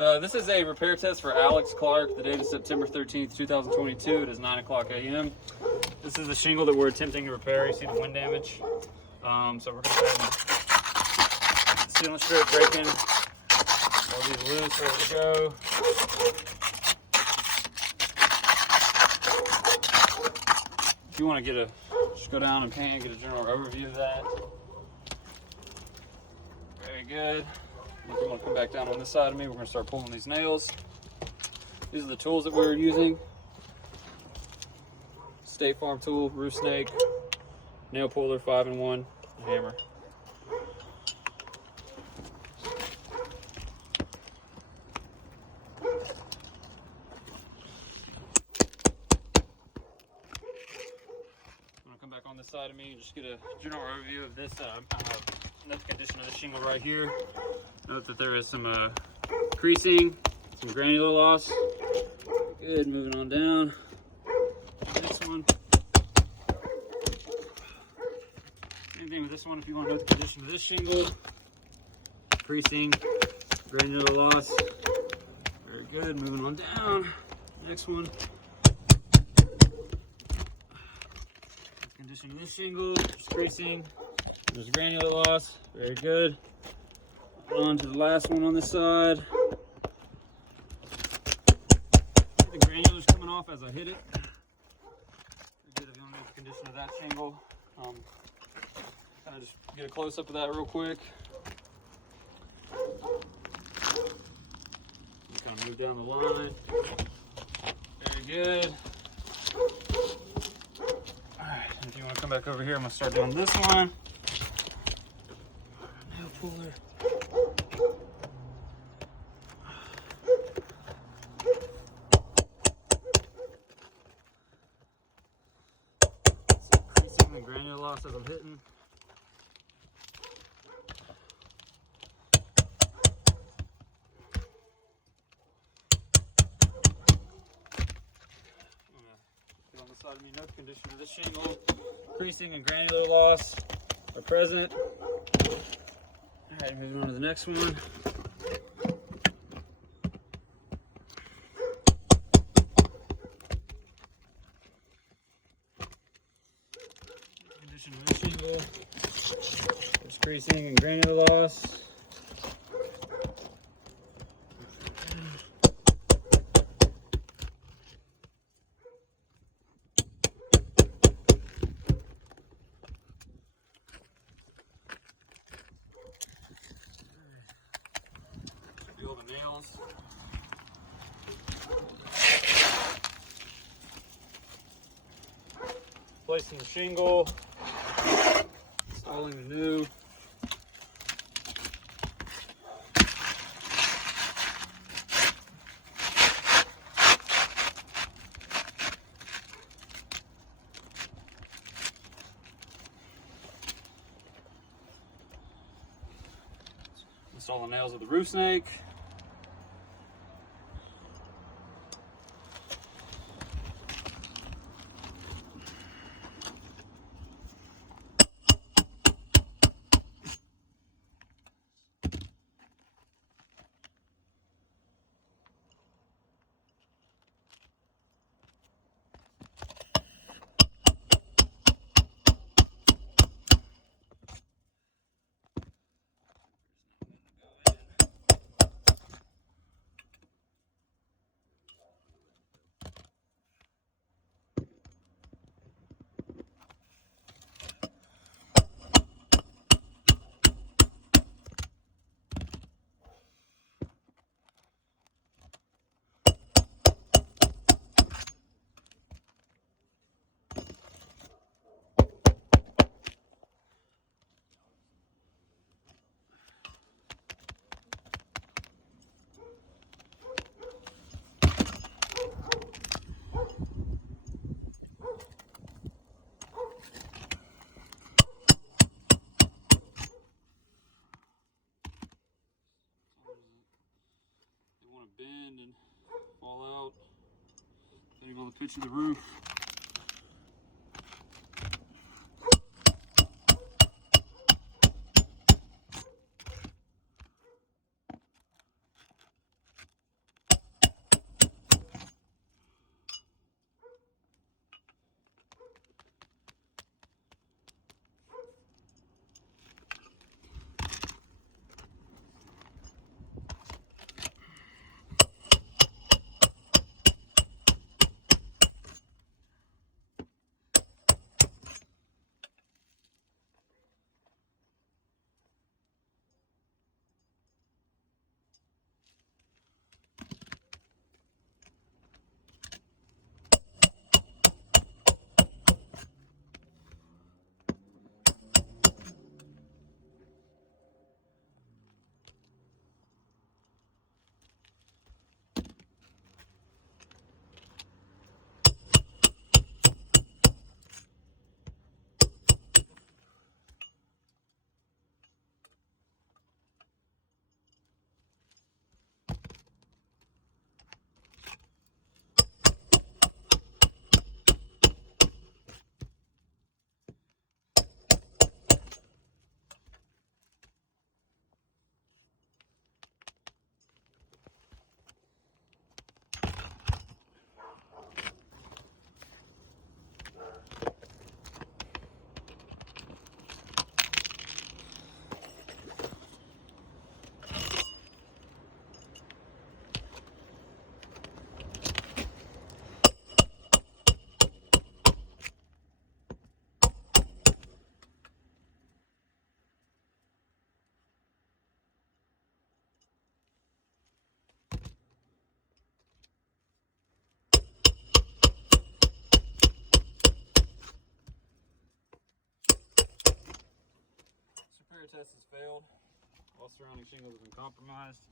This is a repair test for Alex Clarke. The date is September 13th, 2022. It is 9 o'clock a.m. This is the shingle that we're attempting to repair. You see the wind damage. So we're going to go ahead and sealant strip breaking. All these loose, ready to go. If you want to just go down and paint, get a general overview of that. Very good. If you want to come back down on this side of me, we're going to start pulling these nails. These are the tools that we're using. State Farm tool, roof snake, nail puller, 5-in-1, hammer. Come back on this side of me and just get a general overview of this note the condition of the shingle right here. Note that there is some creasing, some granular loss. Good, moving on down. This one. Same thing with this one if you want to know the condition of this shingle. Creasing, granular loss. Very good, moving on down. Next one. Condition of this shingle, just creasing, there's granular loss, very good. On to the last one on this side. The granular's coming off as I hit it. Very good if you want to know the condition of that shingle. Kind of just get a close up of that real quick. Kind of move down the line. Very good. If you want to come back over here, I'm going to start doing this one. Nail puller. Some creasing and granular loss as I'm hitting. On the side of me, note the condition of this shingle. Creasing and granular loss are present. Alright, moving on to the next one. Condition of this shingle. There's creasing and granular loss. All the nails. Placing the shingle, installing the new. Install the nails of the roof snake. Bend and fall out, depending on the pitch of the roof. test has failed. All surrounding shingles have been compromised.